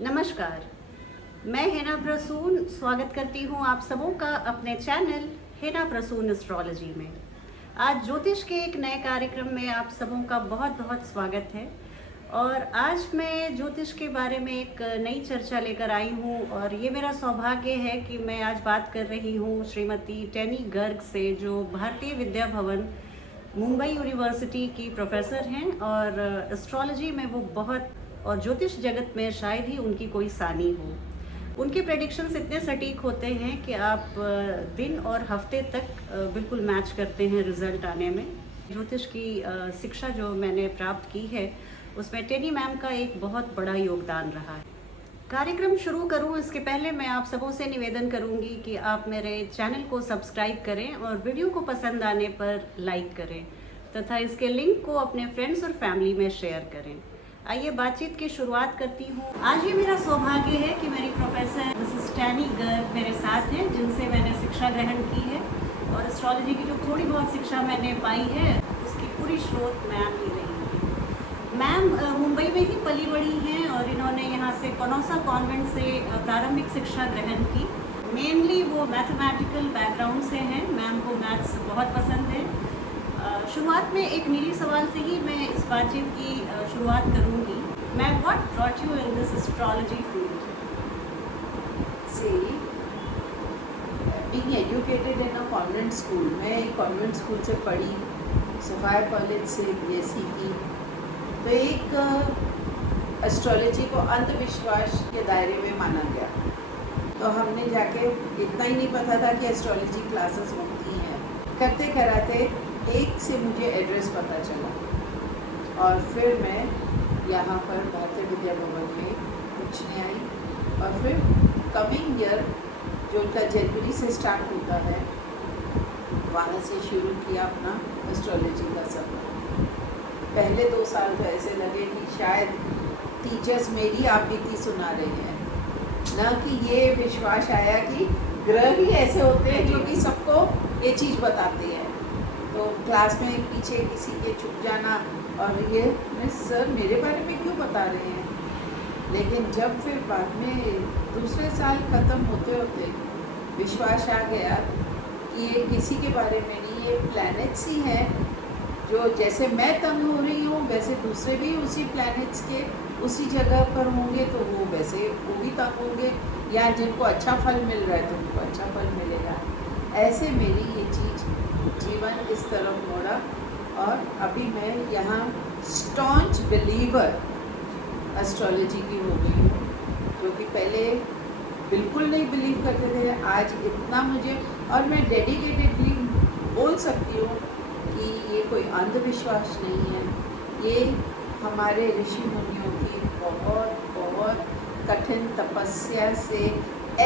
नमस्कार। मैं हिना प्रसून स्वागत करती हूँ आप सबों का अपने चैनल हिना प्रसून एस्ट्रोलॉजी में। आज ज्योतिष के एक नए कार्यक्रम में आप सबों का बहुत बहुत स्वागत है। और आज मैं ज्योतिष के बारे में एक नई चर्चा लेकर आई हूँ और ये मेरा सौभाग्य है कि मैं आज बात कर रही हूँ श्रीमती टेनी गर्ग से, जो भारतीय विद्या भवन मुंबई यूनिवर्सिटी की प्रोफेसर हैं और एस्ट्रोलॉजी में वो बहुत, और ज्योतिष जगत में शायद ही उनकी कोई सानी हो। उनके प्रेडिक्शंस इतने सटीक होते हैं कि आप दिन और हफ्ते तक बिल्कुल मैच करते हैं रिजल्ट आने में। ज्योतिष की शिक्षा जो मैंने प्राप्त की है उसमें टेनी मैम का एक बहुत बड़ा योगदान रहा है। कार्यक्रम शुरू करूं इसके पहले मैं आप सबों से निवेदन करूंगी कि आप मेरे चैनल को सब्सक्राइब करें और वीडियो को पसंद आने पर लाइक करें तथा इसके लिंक को अपने फ्रेंड्स और फैमिली में शेयर करें। आइए बातचीत की शुरुआत करती हूँ। आज ये मेरा सौभाग्य है कि मेरी प्रोफेसर मिसेस टेनी गर्ग मेरे साथ हैं, जिनसे मैंने शिक्षा ग्रहण की है और एस्ट्रोलॉजी की जो थोड़ी बहुत शिक्षा मैंने पाई है उसकी पूरी स्रोत मैम ही रही है। मैम मुंबई में ही पली बड़ी हैं और इन्होंने यहाँ से कनौसा कॉन्वेंट से प्रारंभिक शिक्षा ग्रहण की। मेनली वो मैथमेटिकल बैकग्राउंड से हैं, मैम को मैथ्स बहुत पसंद है। शुरुआत में एक निजी सवाल से ही मैं इस बातचीत की शुरुआत करूंगी। Ma'am, what brought you in this astrology field? See, being educated in a convent school, मैं एक कॉन्वेंट स्कूल से पढ़ी, सफाया कॉलेज से बीएससी की, तो एक एस्ट्रोलॉजी को अंधविश्वास के दायरे में माना गया। तो हमने जाके, इतना ही नहीं पता था कि एस्ट्रोलॉजी क्लासेस होती हैं। करते कराते एक से मुझे एड्रेस पता चला और फिर मैं यहाँ पर भारतीय विद्या भवन में पूछने आई और फिर कमिंग ईयर जो उनका जनवरी से स्टार्ट होता है वहाँ से शुरू किया अपना एस्ट्रोलॉजी का सफ़र। पहले 2 साल तो ऐसे लगे कि शायद टीचर्स मेरी आप बीती सुना रहे हैं, न कि ये विश्वास आया कि ग्रह ही ऐसे होते हैं जो कि सबको ये चीज़ बताते हैं। तो क्लास में पीछे किसी के छुप जाना और ये मिस सर मेरे बारे में क्यों बता रहे हैं। लेकिन जब फिर बाद में दूसरे साल ख़त्म होते होते विश्वास आ गया कि ये किसी के बारे में नहीं, ये प्लैनेट्स ही हैं जो जैसे मैं तंग हो रही हूँ वैसे दूसरे भी उसी प्लैनेट्स के उसी जगह पर होंगे, तो वो वैसे वो भी तंग होंगे, या जिनको अच्छा फल मिल रहा है तो उनको अच्छा फल मिलेगा। ऐसे मेरी ये चीज़ जीवन इस तरफ मोड़ा और अभी मैं यहाँ स्टॉन्च बिलीवर एस्ट्रोलॉजी की हो गई हूँ, जो कि पहले बिल्कुल नहीं बिलीव करते थे। आज इतना मुझे, और मैं डेडिकेटेडली बोल सकती हूँ कि ये कोई अंधविश्वास नहीं है, ये हमारे ऋषि मुनियों की बहुत बहुत कठिन तपस्या से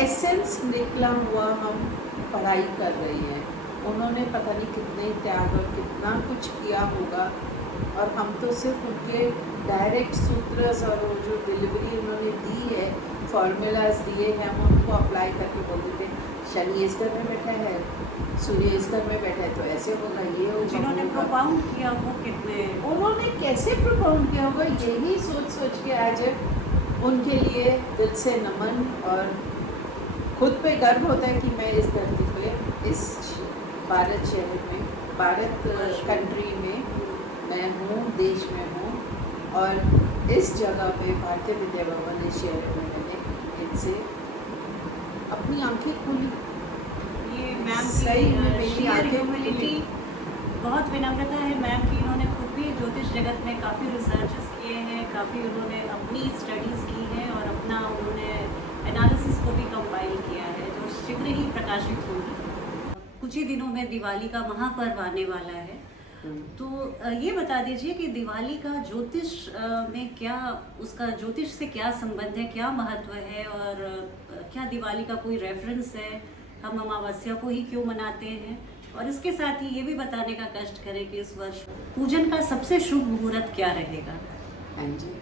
एसेंस निकला हुआ हम पढ़ाई कर रहे हैं। उन्होंने पता नहीं कितने त्याग और कितना कुछ किया होगा और हम तो सिर्फ उनके डायरेक्ट सूत्रस और वो जो डिलीवरी उन्होंने दी है, फॉर्मूलाज दिए हैं, हम उनको अप्लाई करके बोलते थे शनि इस घर में बैठा है, सूर्य इस घर में बैठा है तो ऐसे होगा, ये होगा। जिन्होंने प्रोपाउंड किया वो कितने, उन्होंने कैसे प्रोपाउंड किया होगा, यही सोच सोच के आज उनके लिए दिल से नमन और खुद पे गर्व होता है कि मैं इस धरती पे, इस भारत शहर में, भारत कंट्री में मैं हूँ, देश में हूँ और इस जगह पे भारतीय विद्या भवन इस शहर में मैंने इनसे अपनी आंखें खोली। ये मैम सही में मेरी की आंखें ह्यूमिलिटी, बहुत विनम्रता है मैम की। इन्होंने खुद भी ज्योतिष जगत में काफ़ी रिसर्चेस किए हैं, काफ़ी उन्होंने अपनी स्टडीज़ की हैं और अपना उन्होंने एनालिसिस को भी कंपाइल किया है, जो शीघ्र ही प्रकाशित होगी। कुछ ही दिनों में दिवाली का महापर्व आने वाला है, तो ये बता दीजिए कि दिवाली का ज्योतिष में क्या, उसका ज्योतिष से क्या संबंध है, क्या महत्व है और क्या दिवाली का कोई रेफरेंस है, हम अमावस्या को ही क्यों मनाते हैं, और इसके साथ ही ये भी बताने का कष्ट करें कि इस वर्ष पूजन का सबसे शुभ मुहूर्त क्या रहेगा। हाँ जी,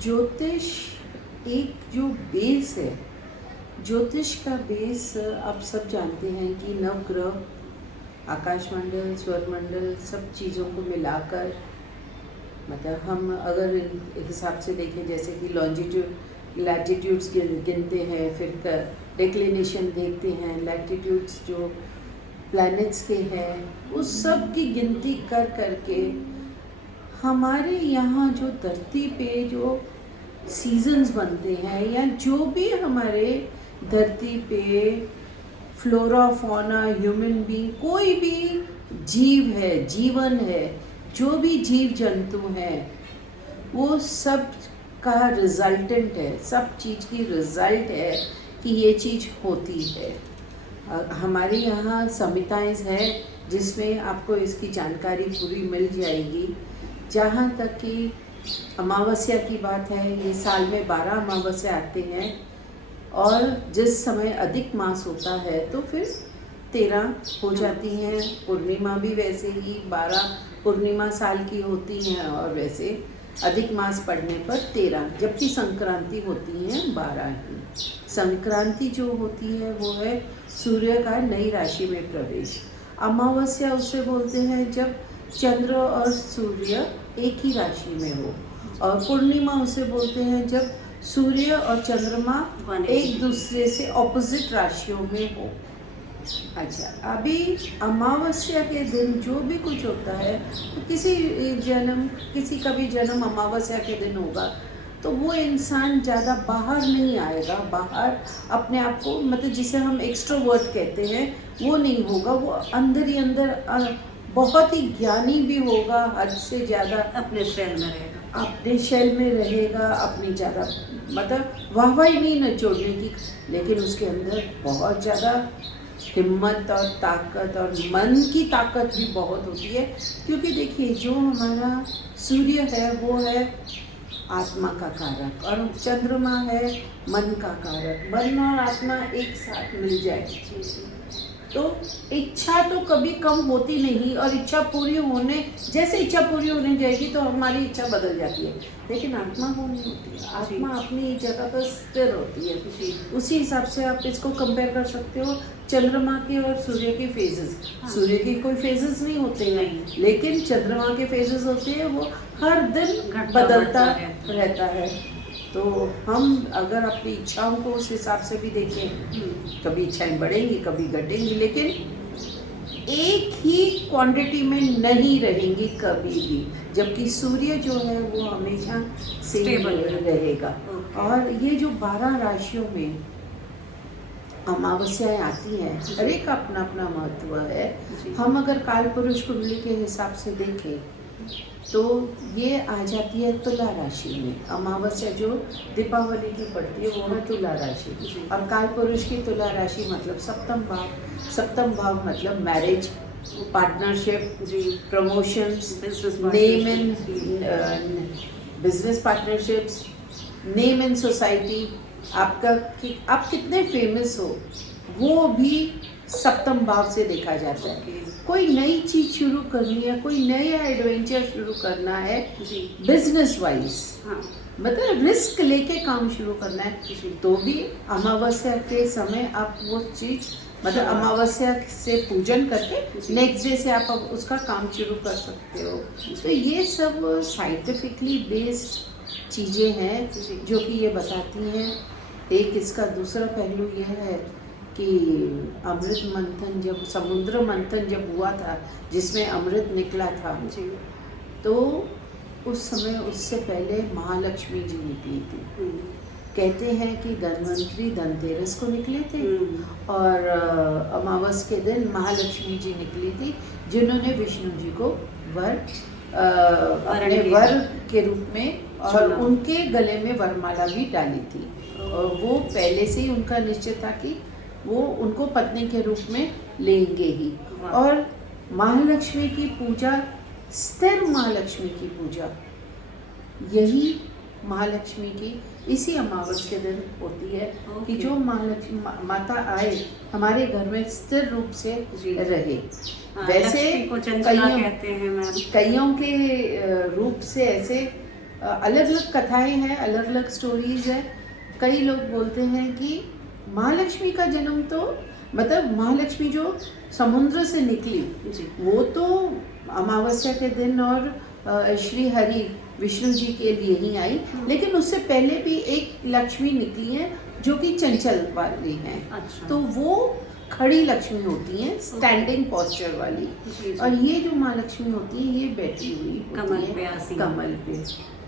ज्योतिष एक जो बेस है, ज्योतिष का बेस आप सब जानते हैं कि नवग्रह, आकाशमंडल, स्वरमंडल, सब चीज़ों को मिलाकर मतलब हम अगर हिसाब से देखें, जैसे कि लॉन्जिट्यूड लैटिट्यूड्स गिनते हैं, फिर डिक्लिनेशन देखते हैं, लैटिट्यूड्स जो प्लैनेट्स के हैं उस सब की गिनती कर करके हमारे यहाँ जो धरती पे जो सीजन्स बनते हैं या जो भी हमारे धरती पे फ्लोरा फौना ह्यूमन बीइंग कोई भी जीव है, जीवन है, जो भी जीव जंतु हैं वो सब का रिजल्टेंट है, सब चीज़ की रिजल्ट है कि ये चीज़ होती है। हमारे यहाँ संहिताएं हैं जिसमें आपको इसकी जानकारी पूरी मिल जाएगी। जहाँ तक कि अमावस्या की बात है, ये साल में 12 अमावस्या आते हैं और जिस समय अधिक मास होता है तो फिर 13 हो जाती हैं। पूर्णिमा भी वैसे ही 12 पूर्णिमा साल की होती हैं और वैसे अधिक मास पड़ने पर 13, जबकि संक्रांति होती है 12 ही। संक्रांति जो होती है वो है सूर्य का नई राशि में प्रवेश। अमावस्या उसे बोलते हैं जब चंद्र और सूर्य एक ही राशि में हो, और पूर्णिमा उसे बोलते हैं जब सूर्य और चंद्रमा एक दूसरे से ऑपोजिट राशियों में हो। अच्छा, अभी अमावस्या के दिन जो भी कुछ होता है तो किसी का भी जन्म अमावस्या के दिन होगा तो वो इंसान ज़्यादा बाहर नहीं आएगा, बाहर अपने आप को मतलब जिसे हम एक्सट्रोवर्ट कहते हैं वो नहीं होगा। वो अंदर ही अंदर बहुत ही ज्ञानी भी होगा, हद से ज़्यादा अपने शेल में रहेगा, अपने शेल में रहेगा, अपनी ज़्यादा मतलब वाहवाही नहीं न छोड़ने की, लेकिन उसके अंदर बहुत ज़्यादा हिम्मत और ताकत और मन की ताकत भी बहुत होती है। क्योंकि देखिए जो हमारा सूर्य है वो है आत्मा का कारक और चंद्रमा है मन का कारक। मन और आत्मा एक साथ मिल जाए तो इच्छा तो कभी कम होती नहीं, और इच्छा पूरी होने जैसे इच्छा पूरी होने जाएगी तो हमारी इच्छा बदल जाती है, लेकिन आत्मा वो नहीं होती है। आत्मा अपनी जगह पर स्थिर होती है। उसी हिसाब से आप इसको कंपेयर कर सकते हो चंद्रमा के और सूर्य के फेजेस। सूर्य के कोई फेजेस नहीं होते हैं, लेकिन चंद्रमा के फेजेस होते हैं, वो हर दिन बदलता रहता है। तो हम अगर अपनी इच्छाओं को उस हिसाब से भी देखें, कभी इच्छाएं बढ़ेंगी कभी घटेंगी, लेकिन एक ही क्वांटिटी में नहीं रहेंगी कभी भी। जबकि सूर्य जो है वो हमेशा स्टेबल रहेगा। और ये जो 12 राशियों में अमावस्याएं आती हैं, हर एक का अपना अपना महत्व है। हम अगर काल पुरुष कुंडली के हिसाब से देखें तो ये आ जाती है तुला राशि में। अमावस्या जो दीपावली की पड़ती है वो है तुला राशि, और काल पुरुष की तुला राशि मतलब सप्तम भाव। सप्तम भाव मतलब marriage, partnership, promotions, name in business partnerships, name in society, आपका कि आप कितने फेमस हो वो भी सप्तम भाव से देखा जाता है। कोई नई चीज शुरू करनी है, कोई नया एडवेंचर शुरू करना है बिजनेस वाइज, मतलब रिस्क लेके काम शुरू करना है, तो भी अमावस्या के समय आप वो चीज मतलब अमावस्या से पूजन करके नेक्स्ट डे से आप उसका काम शुरू कर सकते हो। तो ये सब साइंटिफिकली बेस्ड चीज़ें हैं जो कि ये बताती हैं। एक इसका दूसरा पहलू यह है कि अमृत मंथन जब समुद्र मंथन जब हुआ था जिसमें अमृत निकला था तो उस समय उससे पहले महालक्ष्मी जी निकली थी। कहते हैं कि धन्वंतरी धनतेरस को निकले थे और अमावस के दिन महालक्ष्मी जी निकली थी जिन्होंने विष्णु जी को अपने वर के रूप में और उनके गले में वरमाला भी डाली थी। और वो पहले से ही उनका निश्चय था कि वो उनको पत्नी के रूप में लेंगे ही। और महालक्ष्मी की पूजा, स्थिर महालक्ष्मी की पूजा, यही महालक्ष्मी की इसी अमावस के दिन होती है कि जो महालक्ष्मी माता आए हमारे घर में स्थिर रूप से रहे। वैसे कईयों के रूप से ऐसे अलग अलग कथाएं हैं, अलग अलग स्टोरीज है। कई लोग बोलते हैं कि महालक्ष्मी का जन्म तो मतलब महालक्ष्मी जो समुद्र से निकली वो तो अमावस्या के दिन और श्री हरि विष्णु जी के लिए ही आई, लेकिन उससे पहले भी एक लक्ष्मी निकली है जो कि चंचल वाली हैं। अच्छा। तो वो खड़ी लक्ष्मी होती हैं, स्टैंडिंग पोस्चर वाली। जी, जी। और ये जो माँ लक्ष्मी होती है ये बैठी हुई कमल होती पे है आसीन। कमल पे।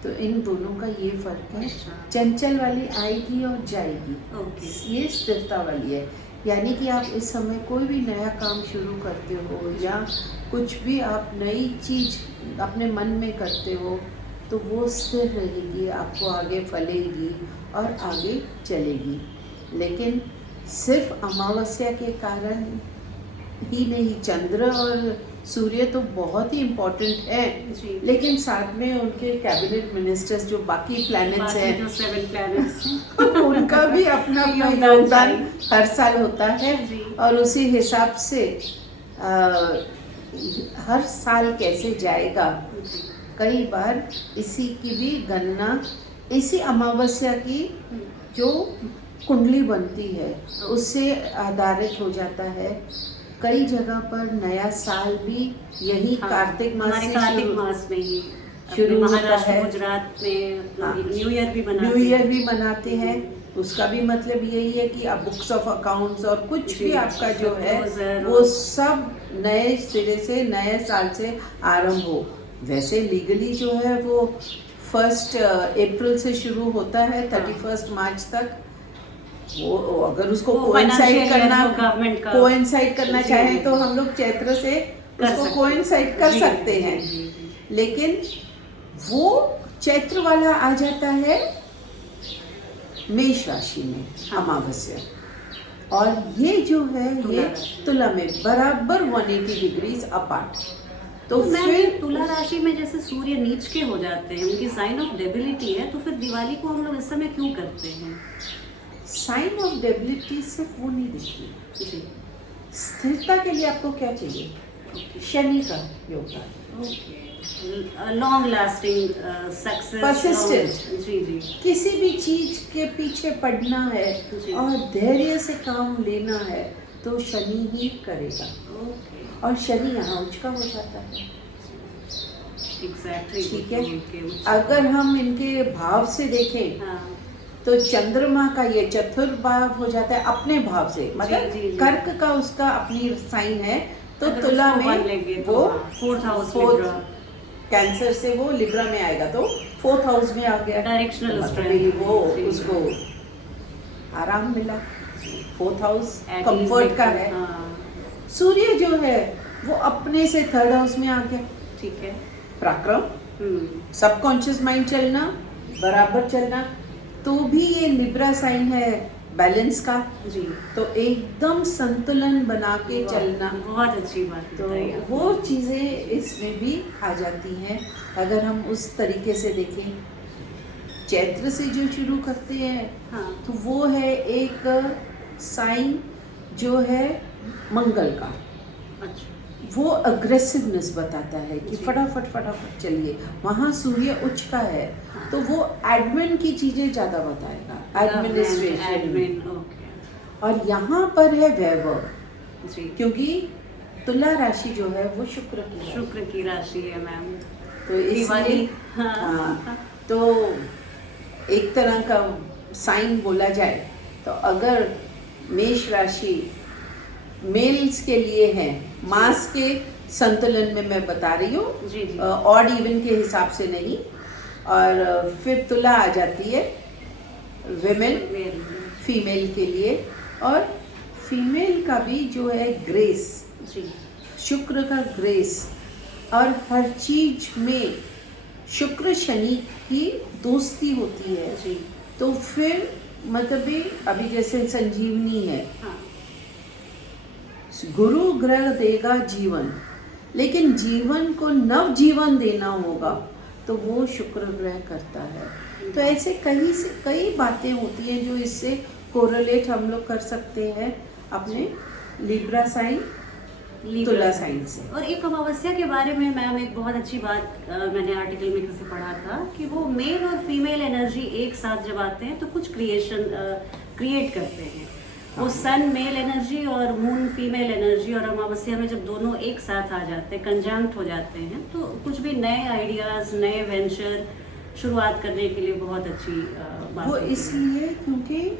तो इन दोनों का ये फर्क है। अच्छा। चंचल वाली आएगी और जाएगी, ओके। ये स्थिरता वाली है। यानी कि आप इस समय कोई भी नया काम शुरू करते हो या कुछ भी आप नई चीज अपने मन में करते हो तो वो स्थिर रहेगी, आपको आगे फलेगी और आगे चलेगी। लेकिन सिर्फ अमावस्या के कारण ही नहीं, चंद्र और सूर्य तो बहुत ही इम्पोर्टेंट है, जी। लेकिन साथ में उनके कैबिनेट मिनिस्टर्स जो बाकी प्लैनेट्स बाकी हैं जो 7 प्लैनेट्स उनका भी अपना अपना योगदान योगदान चाहिए। हर साल होता है। जी। और उसी हिसाब से हर साल कैसे जाएगा, कई बार इसी की भी गणना इसी अमावस्या की जो कुंडली बनती है उससे आधारित हो जाता है। कई जगह पर नया साल भी यही हाँ, कार्तिक मास हमारे से कार्तिक शुरू मास में ही शुरू होता महाराष्ट्र है। गुजरात में हाँ। न्यू ईयर भी मनाते न्यू ईयर हैं। भी मनाते हैं। उसका भी मतलब यही है कि अब बुक्स ऑफ अकाउंट्स और कुछ जी, भी आपका जो है क्लोजर वो सब नए सिरे से नए साल से आरंभ हो। वैसे लीगली जो है वो 1 अप्रैल से शुरू होता है 31 मार्च तक। वो अगर उसको वो कोइंसाइड financial करना year जो government का कोइंसाइड करना जी, चाहें जी। तो हम लोग चैत्र से कर उसको सकते कोइंसाइड कर जी, सकते जी, हैं। जी, जी। लेकिन वो चैत्र वाला आ जाता है मेष राशि में हाँ। अमावस्या, और ये जो है तुला ये राशि। तुला में बराबर 180 डिग्रीज अपार्ट। तो तो मैम फिर तुला राशि में जैसे सूर्य नीच के हो जाते हैं, उनकी साइन ऑफ डेबिलिटी है, तो फिर दिवाली को हम लोग इस समय क्यों करते हैं? साइन ऑफ डेबिलिटी सिर्फ वो नहीं देखिए, जी। स्थिरता के लिए आपको क्या चाहिए? शनि का योगदान, okay. Long lasting success, Persistent। जी जी। किसी भी चीज के पीछे पड़ना है जी। और धैर्य से काम लेना है तो शनि ही करेगा। ओके। और शनि यहाँ उच्च का हो जाता है। एग्जैक्टली। ठीक है। अगर हम इनके भाव से देखें हाँ। तो चंद्रमा का ये चतुर्थ भाव हो जाता है अपने भाव से, मतलब जी, जी। कर्क का उसका अपनी साइन है तो अगर तुला उसको वन में लेंगे तो वो फोर्थ हाउस कैंसर से वो लिब्रा में आएगा तो 4th हाउस में आ गया। डायरेक्शनल मतलब स्ट्रेंथ वो उसको आराम मिला। 4th house At comfort ease का में, है। हाँ। सूर्य जो है वो अपने से 3rd हाउस में आ गया। ठीक है। पराक्रम, सबकॉन्शियस माइंड चलना, बराबर चलना, तो भी ये लिब्रा साइन है बैलेंस का, जी। तो एकदम संतुलन बना के चलना। बहुत अच्छी बात तो बताई आपने। वो चीज़ें इसमें भी आ जाती हैं अगर हम उस तरीके से देखें। चैत्र से जो शुरू करते हैं हाँ। तो वो है एक साइन जो है मंगल का, अच्छा। वो अग्रेसिवनेस बताता है कि जी। फटाफट फटाफट चलिए। वहाँ सूर्य उच्च का है तो वो एडमिन की चीज़ें ज़्यादा बताएगा, एडमिनिस्ट्रेशन। Admin, okay. और यहाँ पर है वैभव, जी। क्योंकि तुला राशि जो है वो शुक्र की है। शुक्र की राशि है मैम। तो दिवाली, इसलिए हाँ, तो एक तरह का साइन बोला जाए तो अगर मेष राशि मेल्स के लिए है, मास के संतुलन में मैं बता रही हूँ, जी जी। ऑड इवन के हिसाब से नहीं। और फिर तुला आ जाती है विमेन, फीमेल के लिए। और फीमेल का भी जो है ग्रेस, जी। शुक्र का ग्रेस, और हर चीज में शुक्र शनि की दोस्ती होती है। जी। तो फिर मतलब भी अभी जैसे संजीवनी है, हाँ। गुरु ग्रह देगा जीवन, लेकिन जीवन को नव जीवन देना होगा तो वो शुक्र ग्रह करता है। तो ऐसे कई बातें होती हैं जो इससे कोरिलेट हम लोग कर सकते हैं अपने लिब्रा साइन, तुला साइन से। और एक अमावस्या के बारे में मैम एक बहुत अच्छी बात मैंने आर्टिकल में किसी पढ़ा था कि वो मेल और फीमेल एनर्जी एक साथ जब आते हैं तो कुछ क्रिएट करते हैं। वो सन मेल एनर्जी और मून फीमेल एनर्जी और अमावस्या में जब दोनों एक साथ आ जाते हैं, कंजंक्ट हो जाते हैं, तो कुछ भी नए आइडियाज, नए वेंचर शुरुआत करने के लिए बहुत अच्छी बात वो होती है। इसलिए क्योंकि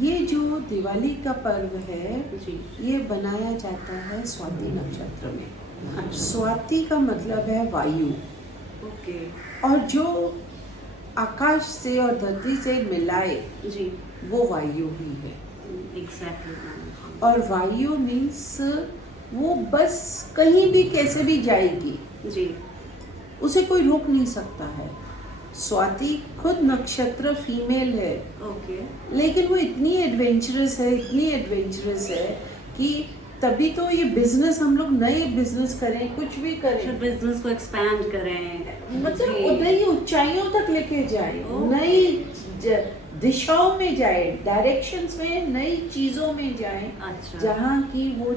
ये जो दिवाली का पर्व है जी। ये बनाया जाता है स्वाति नक्षत्र में। अच्छा। स्वाति का मतलब है वायु, ओके। और जो आकाश से और धरती से मिलाए जी। वो वायु ही है। एग्जैक्टली। और वायु मीन्स वो बस कहीं भी कैसे भी जाएगी, जी। उसे कोई रोक नहीं सकता है। स्वाति खुद नक्षत्र फीमेल है, ओके। लेकिन वो इतनी एडवेंचरस है, इतनी एडवेंचरस है कि तभी तो ये बिजनेस, हम लोग नए बिजनेस करें, कुछ भी करें, बिजनेस को एक्सपैंड करें, मतलब जी। नई ऊंचाइयों तक लेके जाए, ओके। नई दिशाओं में जाए, डायरेक्शंस में, नई चीजों में जाए, अच्छा। जहाँ की वो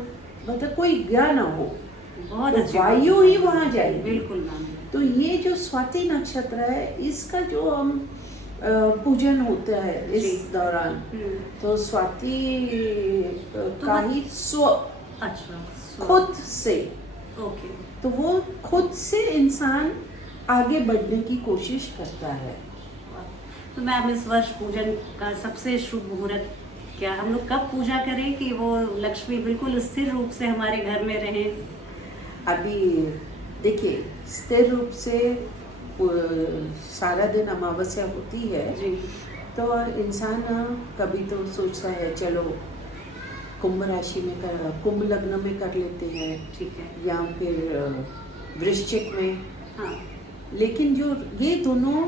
मतलब कोई गया ना हो, बहुत तो अच्छी वायु बात ही है। वहाँ जाएगी। बिल्कुल मैम। तो ये जो स्वाति नक्षत्र है, इसका जो हम पूजन होता है इस जी। दौरान, तो स्वाति का ही स्व, अच्छा। खुद से, ओके। तो वो खुद से इंसान आगे बढ़ने की कोशिश करता है। तो मैम इस वर्ष पूजन का सबसे शुभ मुहूर्त क्या, हम लोग कब पूजा करें कि वो लक्ष्मी बिल्कुल स्थिर रूप से हमारे घर में रहे? अभी देखिए, स्थिर रूप से सारा दिन अमावस्या होती है, जी। तो इंसान कभी तो सोचता है चलो कुंभ राशि में कुंभ लग्न में कर लेते हैं, ठीक है। या फिर वृश्चिक में। हाँ। लेकिन जो ये दोनों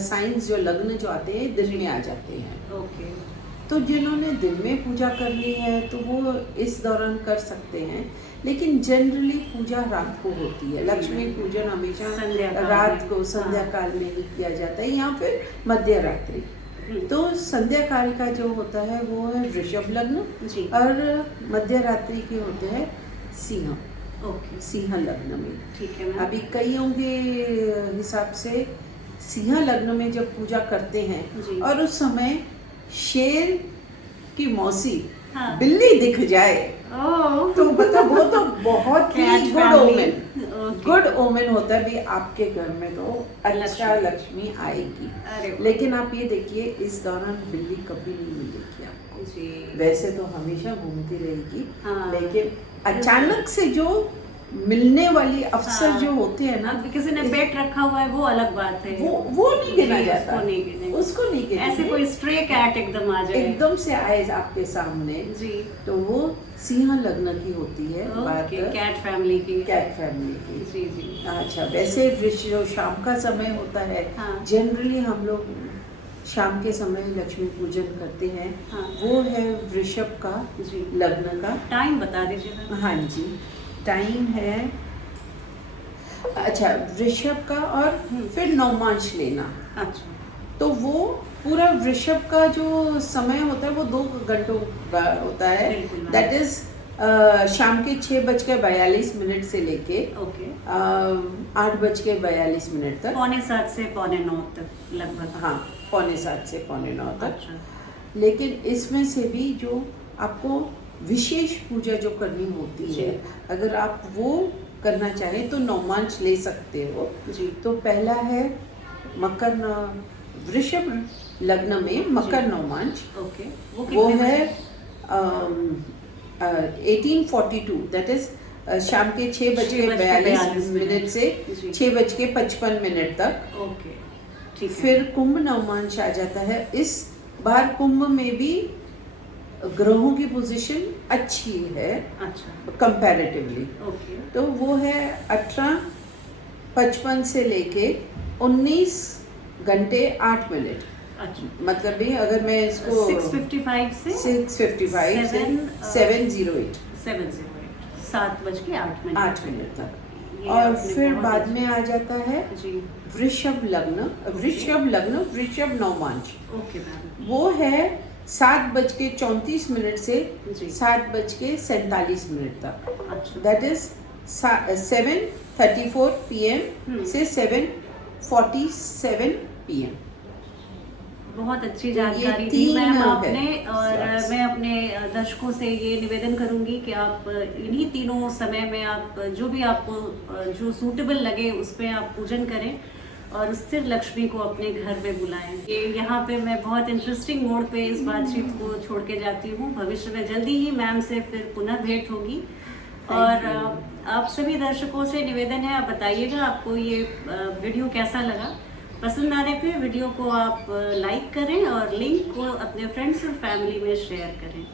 साइंस जो लग्न जो आते हैं दिन में आ जाते हैं, ओके। तो जिन्होंने दिन में पूजा करनी है तो वो इस दौरान कर सकते हैं, लेकिन जनरली पूजा रात को होती है। लक्ष्मी पूजन हमेशा संध्या काल रात में। को, संध्या काल में ही किया जाता है, या फिर मध्य रात्रि। तो संध्या काल का जो होता है वो है वृषभ लग्न, जी। और मध्य रात्रि के होते हैं सिंह, ओके। सिंह लग्न में। ठीक है मैम। अभी कईयों के हिसाब से सिंह लग्न में जब पूजा करते जी। हैं और उस समय शेर की मौसी हाँ। बिल्ली दिख जाए, ओह। तो मतलब वो तो बहुत ही Cat good family। Omen, okay. Good omen होता है भी, आपके घर में तो अच्छा लक्ष्मी। लक्ष्मी आएगी। अरे वाह। लेकिन आप ये देखिए, इस दौरान बिल्ली कभी नहीं मिलेगी आपको। जी। वैसे तो हमेशा घूमती रहेगी, हाँ। लेकिन अचानक से जो मिलने वाली अवसर हाँ। जो होते हैं ना, अब किसी ने पेट रखा हुआ है वो अलग बात है, वो नहीं गिना जी, जाता, उसको नहीं गिने। उसको नहीं गिना। ऐसे कोई स्ट्रे कैट एकदम आ जाए, एकदम से आए आपके सामने, जी, तो वो सिंह लग्न की होती है बात, ओके, कैट फैमिली की। कैट फैमिली की। जी जी। अच्छा, वैसे जो शाम का समय होता है, हाँ। जनरली हम लोग शाम के समय लक्ष्मी पूजन करते हैं। हाँ। वो है वृषभ का जी। लग्न का। टाइम बता दीजिएगा। हाँ जी, टाइम है, अच्छा, वृषभ का, और फिर नवमांश लेना, अच्छा। तो वो पूरा वृषभ का जो समय होता है वो 2 घंटों का होता है। बिल्कुल। दैट इज शाम के 6:42 से लेके ओके। 8:42 तक। 6:45 से 6:45 तक लगभग। हाँ, 6:45 से 9:45 तक। अच्छा। लेकिन इसमें से भी जो आपको विशेष पूजा जो करनी होती जी। है, अगर आप वो करना चाहें तो नवमांश ले सकते हो। जी। तो पहला है वृषभ लग्न में मकर जी। नवमांश, ओके। वो कितने है बजे? 1842, दैट इज शाम के 6:42 से जी। 6:55 तक। ओके, ठीक है। फिर कुंभ नवमांश आ जाता है। इस बार कुंभ में भी ग्रहों की पोजीशन अच्छी है अच्छा। Comparatively, okay. तो वो है 18:55 से लेके 19:08। अच्छा। मतलब भी अगर मैं इसको 6:55 से 6:55 से 7:08 7:08 8 मिनट तक। ये और आपने फिर बहुत बाद अच्छी- में आ जाता है जी। वृषभ लग्न, वृषभ नवमांश। Okay ma'am. वो है 7:34 से जी। 7:47 तक। अच्छा। दैट इज 7:34 PM से 7:47 PM। बहुत अच्छी ये जानकारी दी तीन मैम है आपने। और slots। मैं अपने दर्शकों से ये निवेदन करूंगी कि आप इन्हीं तीनों समय में आप जो भी आपको जो सूटेबल लगे उस पर आप पूजन करें और स्थिर लक्ष्मी को अपने घर में बुलाएं। ये यहाँ पे मैं बहुत इंटरेस्टिंग मोड पे इस बातचीत को छोड़ के जाती हूँ। भविष्य में जल्दी ही मैम से फिर पुनः भेंट होगी। और आप सभी दर्शकों से निवेदन है, आप बताइएगा आपको ये वीडियो कैसा लगा। पसंद आने पे वीडियो को आप लाइक करें और लिंक को अपने फ्रेंड्स और फैमिली में शेयर करें।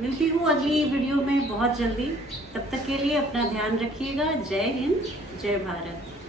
मिलती हूँ अगली वीडियो में बहुत जल्दी। तब तक के लिए अपना ध्यान रखिएगा। जय हिंद, जय भारत।